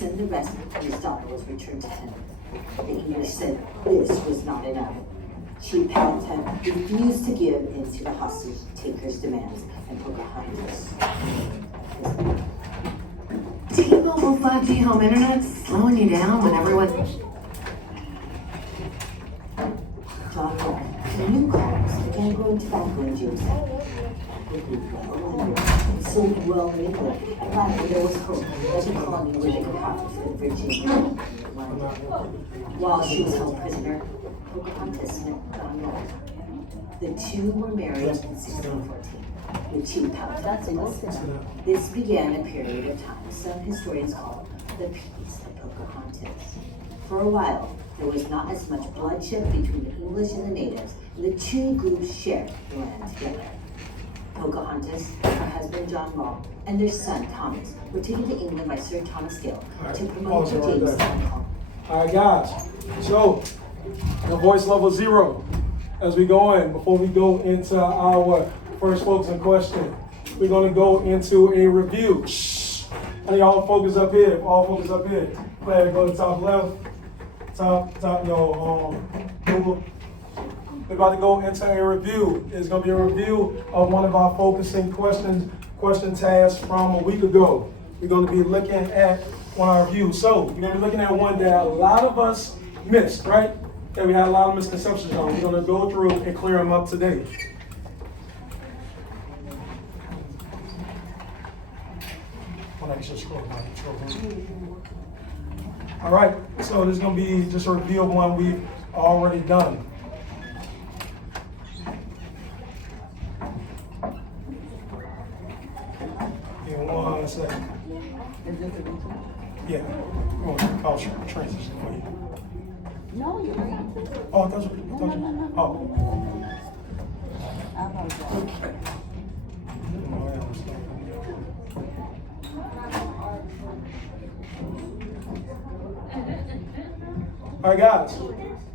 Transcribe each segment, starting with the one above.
send the rest of his daughter was returned to him. The English said this was not enough. Chief Powhatan refused to give in to the hostage taker's demands, and Pocahontas. T-Mobile 5G home internet slowing you down when everyone... John Wall, the new colonists began growing tobacco in Jamestown. It grew well and sold well in England, and finally there was hope that the colony would make a profit in Virginia. While she was held prisoner, Pocahontas met John Wall. The two were married in 1614, with Chief Powhatan's husband. This began a period of time some historians call the Peace of Pocahontas. For a while, there was not as much bloodshed between the English and the natives, and the two groups shared the land together. Pocahontas, her husband John Wall, and their son Thomas were taken to England by Sir Thomas Gill to promote the Jamestown colony. All right, guys. So, the voice level 0. As we go in, before we go into our first focusing question, we're going to go into a review. Shh. And y'all focus up here. All focus up here. Claire, go to top left. Google. We're about to go into a review. It's going to be a review of one of our focusing question tasks from a week ago. We're going to be looking at one of our reviews. So we're going to be looking at one that a lot of us missed, right? That we had a lot of misconceptions on. We're going to go through and clear them up today. All right, so this is going to be just a review of one we've already done. Give me 1 second. Yeah, I'll transition for you. No, you're right. Oh, I thought you. Oh. I apologize. All right, guys.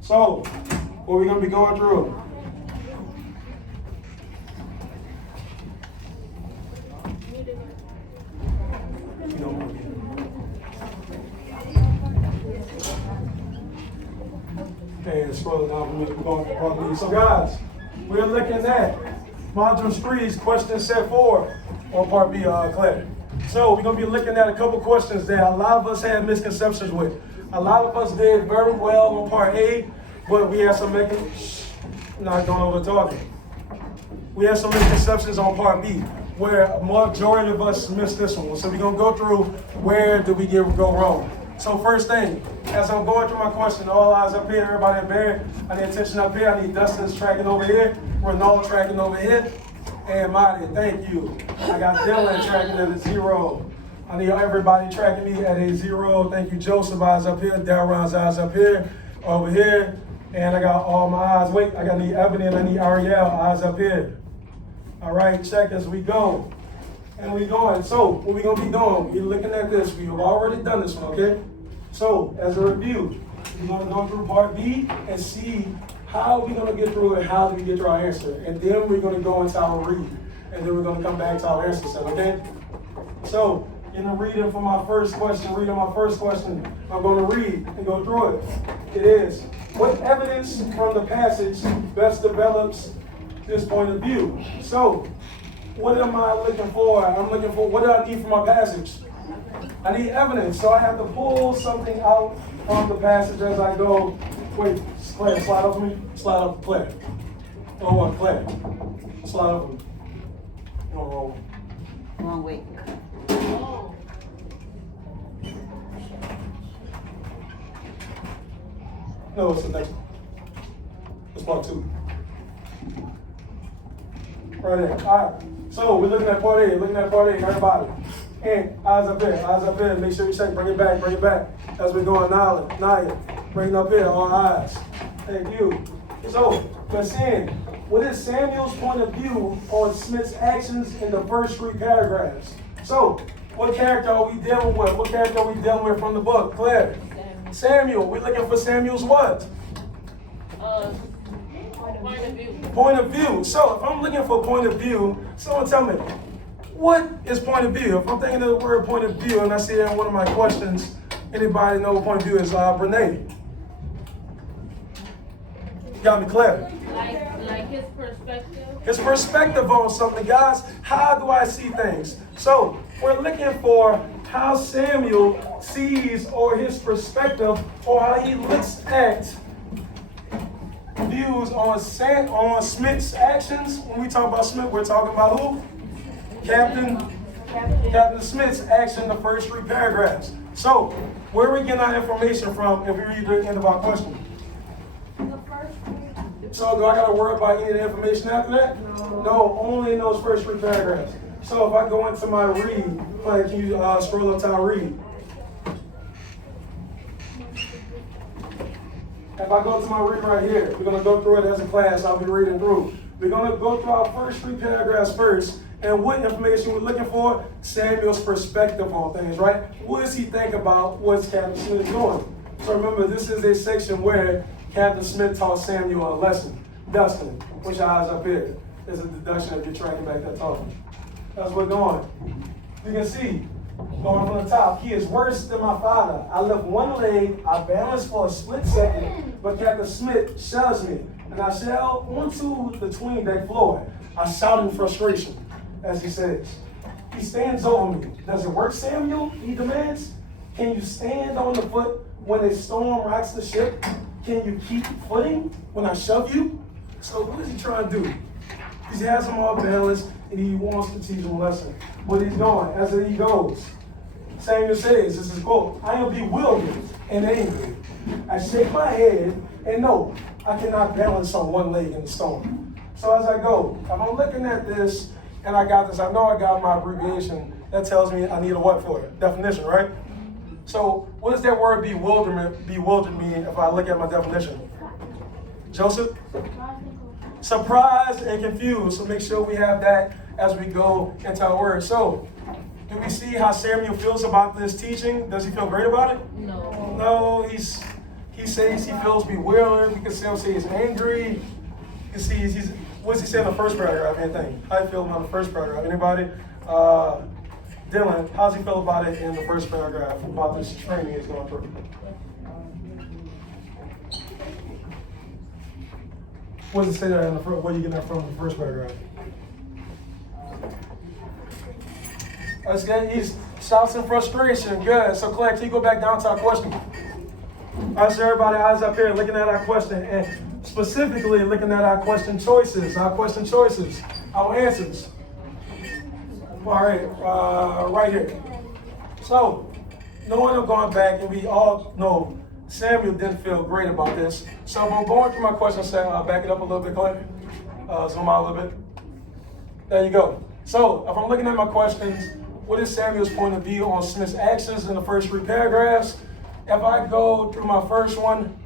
So, what we're gonna be going through? Okay, scroll down for me. We're going to part B. So, guys, we're looking at Module 3's question set 4 on part B, Claire. So, we're going to be looking at a couple questions that a lot of us had misconceptions with. A lot of us did very well on part A, but we had some not going over talking. We had some misconceptions on part B, where a majority of us missed this one. So we're going to go through where did we go wrong. So first thing, as I'm going through my question, all eyes up here, everybody in bed, I need attention up here, I need Dustin's tracking over here, Ronald tracking over here, and Marty, thank you. I got Dylan tracking at a 0. I need everybody tracking me at a 0. Thank you, Joseph, eyes up here, Delron's eyes up here, over here, and I got all my eyes. Wait, I need Ebony and I need Ariel, eyes up here. All right, check as we go. And we going. So, what we going to be doing, we're looking at this. We've already done this one, okay? So, as a review, we're going to go through part B and see how we're going to get through it, how do we get to our answer. And then we're going to go into our read. And then we're going to come back to our answer set, okay? So, in the reading for my first question, I'm going to read and go through it. It is, what evidence from the passage best develops this point of view? So, what am I looking for? I'm looking for, what do I need from my passage? I need evidence, so I have to pull something out from the passage as I go. Wait, Claire, slide over me. Slide up, Claire. Oh, Claire. Slide over me. You don't roll. Wrong way. No, it's the next one. It's part 2. Right there. All right. So we're looking at part A. Everybody. And eyes up here. Make sure you check. Bring it back. As we're going, Naya. Bring it up here. All eyes. Thank you. So we're seeing, what is Samuel's point of view on Smith's actions in the first 3 paragraphs? So what character are we dealing with? What character are we dealing with from the book? Claire. Samuel. We're looking for Samuel's what? Point of view. So if I'm looking for point of view, someone tell me, what is point of view? If I'm thinking of the word point of view and I see that in one of my questions, Anybody know what point of view is Brene? Got me clear. Like his perspective. His perspective on something, guys. How do I see things? So we're looking for how Samuel sees or his perspective or how he looks at views on Smith's actions. When we talk about Smith, we're talking about who? Captain Smith's action in the first 3 paragraphs. So where are we getting our information from if we read the end of our question? So do I got to worry about any of the information after that? No, only in those first 3 paragraphs. So if I go into my read, like, can you scroll up to our read? If I go to my read right here, we're going to go through it as a class. I'll be reading through. We're going to go through our first 3 paragraphs first. And what information we're looking for? Samuel's perspective on things, right? What does he think about what's Captain Smith doing? So remember, this is a section where Captain Smith taught Samuel a lesson. Dustin, push your eyes up here. There's a deduction if you're tracking back that talking. That's what's going. You can see, going from the top, he is worse than my father. I lift one leg, I balance for a split second, but Captain Smith shoves me, and I sail onto the tween deck floor. I shout in frustration, as he says. He stands over me. Does it work, Samuel? He demands. Can you stand on the foot when a storm rocks the ship? Can you keep footing when I shove you? So what is he trying to do? He has them all balanced and he wants to teach them a lesson. But he's going, as he goes. Samuel says, this is quote, I am bewildered and angry. I shake my head and know I cannot balance on one leg in the storm. So as I go, if I'm looking at this and I got this, I know I got my abbreviation. That tells me I need a what for it? Definition, right? So what does that word bewildered mean if I look at my definition? Joseph? Surprised and confused. So make sure we have that as we go into our word. So do we see how Samuel feels about this teaching? Does he feel great about it? No. No, he says he feels bewildered. We can still say he's angry. You can see what does he say in the first paragraph? Anything? How do you feel about the first paragraph? Anybody? Dylan, how does he feel about it in the first paragraph about this training he's going through? What does it say there in the first? Where are you getting that from in the first paragraph? He's shouts in frustration. Good. So Claire, can you go back down to our question? All right, so everybody, eyes up here looking at our question, and specifically looking at our question choices, our answers. All right, right here. So, knowing I'm going back, and we all know Samuel didn't feel great about this. So if I'm going through my question set, I'll back it up a little bit, Clay. Zoom out a little bit. There you go. So if I'm looking at my questions, what is Samuel's point of view on Smith's actions in the first 3 paragraphs? If I go through my first one,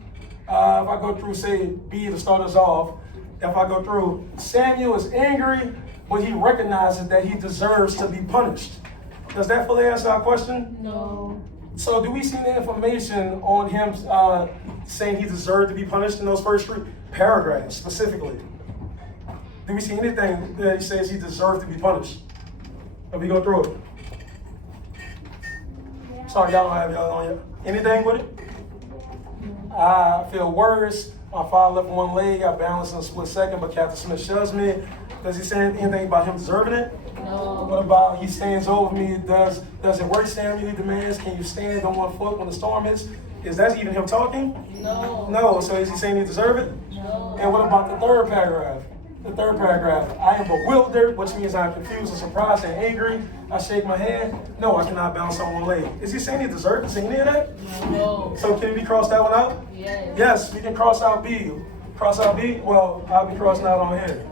if I go through, say, B to start us off, if I go through, Samuel is angry, but he recognizes that he deserves to be punished. Does that fully answer our question? No. So do we see the information on him saying he deserved to be punished in those first 3 paragraphs specifically? Do we see anything that he says he deserved to be punished? Let me go through it. Sorry, y'all don't have y'all on yet. Anything with it? I feel worse. My father left one leg. I balanced in a split second, but Captain Smith shoves me. Does he say anything about him deserving it? No. What about he stands over me? Does it work, Samuel? He demands, can you stand on one foot when the storm is? Is that even him talking? No. No. So is he saying he deserves it? No. And what about the third paragraph? The third paragraph, I am bewildered, which means I'm confused and surprised and angry. I shake my head. No, I cannot balance on one leg. Is he saying he deserves to say any of that? No. So can we cross that one out? Yes. Yes, we can cross out B. Cross out B? Well, I'll be crossing out on here.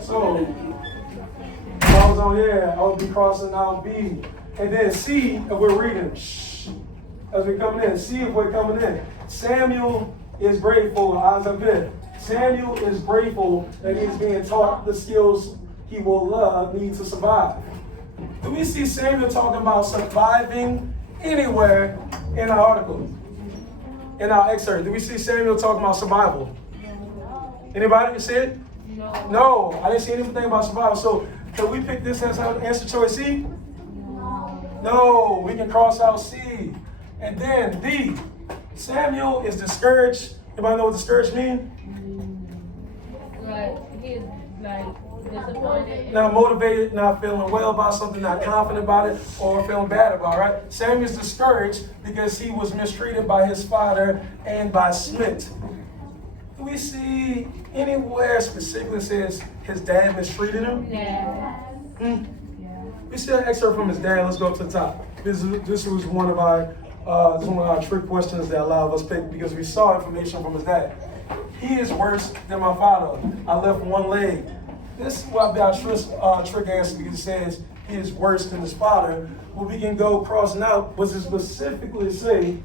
So, if I was on here, I would be crossing out B. And then C, if we're reading, shh, as we're coming in. C, if we're coming in. Samuel is grateful, eyes up here. Samuel is grateful that he's being taught the skills he will need to survive. Do we see Samuel talking about surviving anywhere in our article? In our excerpt, do we see Samuel talking about survival? Anybody see it? No. No, I didn't see anything about survival. So can we pick this as our answer choice C? No, we can cross out C. And then D. Samuel is discouraged. Anybody know what discouraged means? Like, he's like disappointed. Not motivated, not feeling well about something, not confident about it, or feeling bad about it, right? Samuel is discouraged because he was mistreated by his father and by Smith. Do we see anywhere specifically says his dad mistreated him? Yeah. We see an excerpt from his dad. Let's go up to the top. This was one of our trick questions that a lot of us picked because we saw information from his dad. He is worse than my father. I left one leg. This will be our trick answer because it says he is worse than his father. Well, we can go crossing out. What does it specifically say?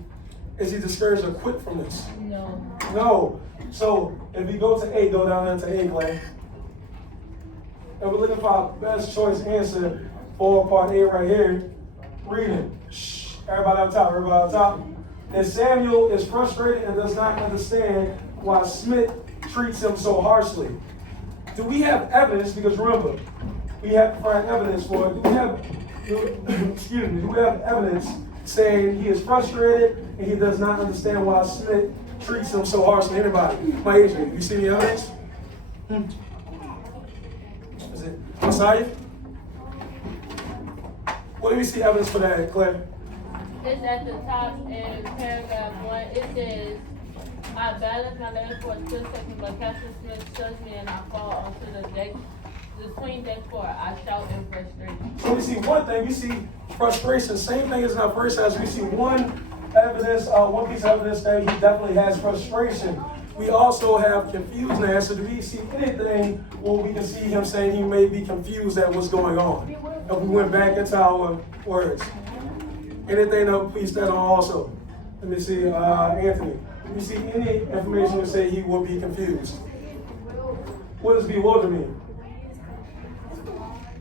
Is he discouraged or quit from this? No. No. So if we go to A, go down into A, Clay. And we're looking for our best choice answer for part A right here. Reading. Shh. Everybody up top, everybody up top. And Samuel is frustrated and does not understand why Smith treats him so harshly. Do we have evidence? Because remember, we have to find evidence for it. Do we have evidence saying he is frustrated and he does not understand why Smith treats him so harshly? Anybody? My agent, you see any evidence? Is it Messiah? What do we see evidence for that, Claire? It's at the top in paragraph 1. It says, I balance my leg for a split second, but Captain Smith shoves me and I fall onto the deck. The swing deck floor. I shout in frustration. So we see one thing, we see frustration. Same thing as in our first house. We see one piece of evidence that he definitely has frustration. We also have confusedness. So do we see anything where we can see him saying he may be confused at what's going on? If we went back into our words. Anything that we piece that on also? Let me see, Anthony. Do we see any information that say he will be confused? What does bewilder mean?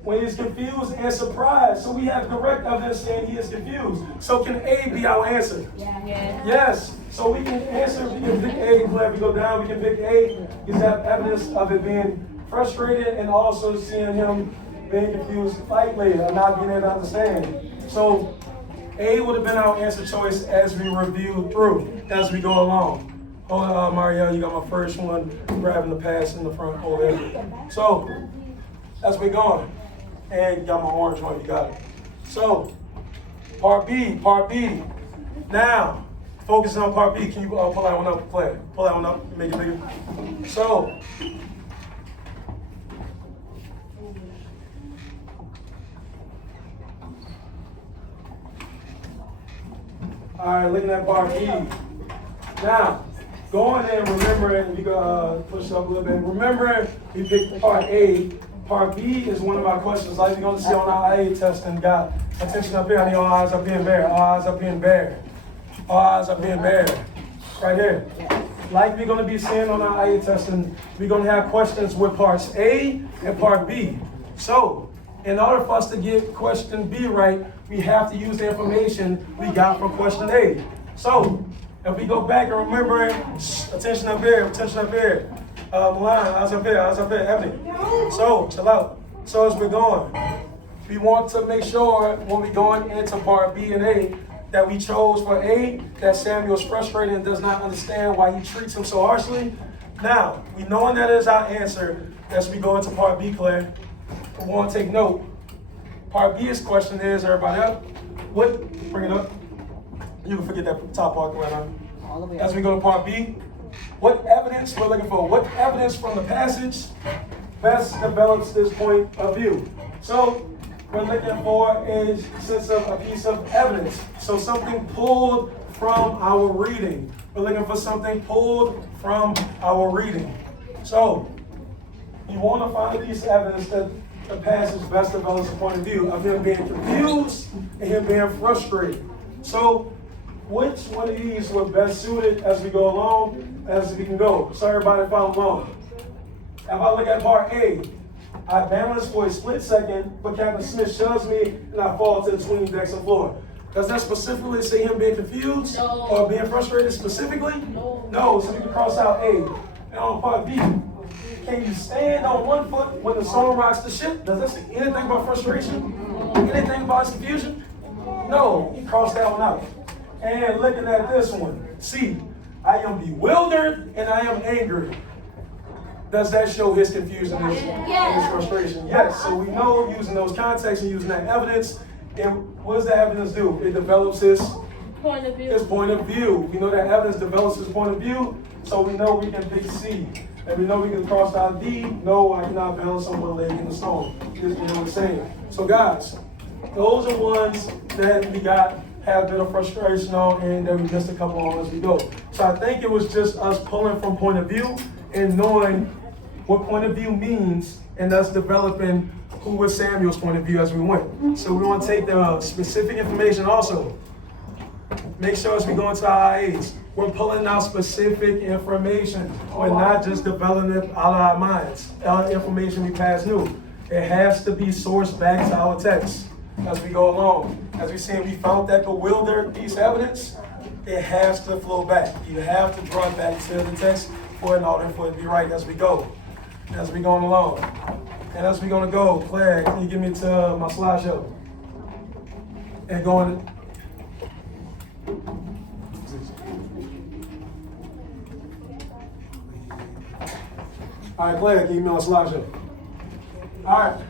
When he's confused and surprised. So we have direct evidence saying he is confused. So can A be our answer? Yeah. Yes. So we can answer, we can pick A. If we go down, we can pick A. Because have evidence of it being frustrated and also seeing him being confused slightly or not being able to understand. So A would have been our answer choice as we review through, as we go along. Oh, Mario, you got my first one, grabbing the pass in the front over there. So, as we going, and you got my orange one, you got it. So, part B. Now, focusing on part B, can you pull that one up, play? Pull that one up, make it bigger. So, all right, looking at part B. Now, going and remembering, you can push up a little bit. Remember, we picked part A. Part B is one of our questions, like we're going to see on our IA test, and got attention up here. I need all eyes up here and bare. All eyes up here and bare. All eyes up here and bare. Right here. Like we're going to be seeing on our IA testing, we're going to have questions with parts A and part B. So, in order for us to get question B right, we have to use the information we got from question A. So, if we go back and remember, attention up here, Milan, eyes up here, Ebony. So, chill out. So as we're going, we want to make sure when we're going into part B and A that we chose for A, that Samuel's frustrated and does not understand why he treats him so harshly. Now, we knowing that is our answer as we go into part B, Claire, we want to take note. Part B's question is, everybody up? Bring it up. You can forget that top part right now. All the way As up. we go to part B, what evidence we're looking for? What evidence from the passage best develops this point of view? So we're looking for a sense of a piece of evidence. So something pulled from our reading. We're looking for something pulled from our reading. So you want to find a piece of evidence that the passage best develops the point of view of him being confused and him being frustrated. So which one of these were best suited as we go along, as we can go? So everybody follow along. If I look at part A, I balance for a split second, but Captain Smith shoves me and I fall to the swing decks and floor. Does that specifically say him being confused No. or being frustrated specifically? No, so we can cross out A. And on part B, can you stand on one foot when the storm rocks the ship? Does that say anything about frustration? Anything about his confusion? No, cross that one out. And looking at this one, C, I am bewildered and I am angry. Does that show his confusion and his frustration? Yes. So we know using those contexts and using that evidence, and what does that evidence do? It develops his Point of view. his point of view. We know that evidence develops his point of view, so we know we can pick C. And we know we can cross out D. No, I cannot balance on one leg in the stone. You know what I'm saying? So guys, those are ones that we got have a bit of frustration on, and that we missed a couple on as we go. So I think it was just us pulling from point of view and knowing what point of view means, and us developing who was Samuel's point of view as we went. So we want to take the specific information also. Make sure as we go into our IAs, we're pulling out specific information. We're not just developing it out of our minds. Information we pass new. It has to be sourced back to our text as we go along. As we see, we found that bewildered piece of evidence. It has to flow back. You have to draw it back to the text in order for it to be right as we go. As we going along. And as we gonna go, Claire, can you give me to my slideshow? And going. All right, Claire, give me my slideshow. All right.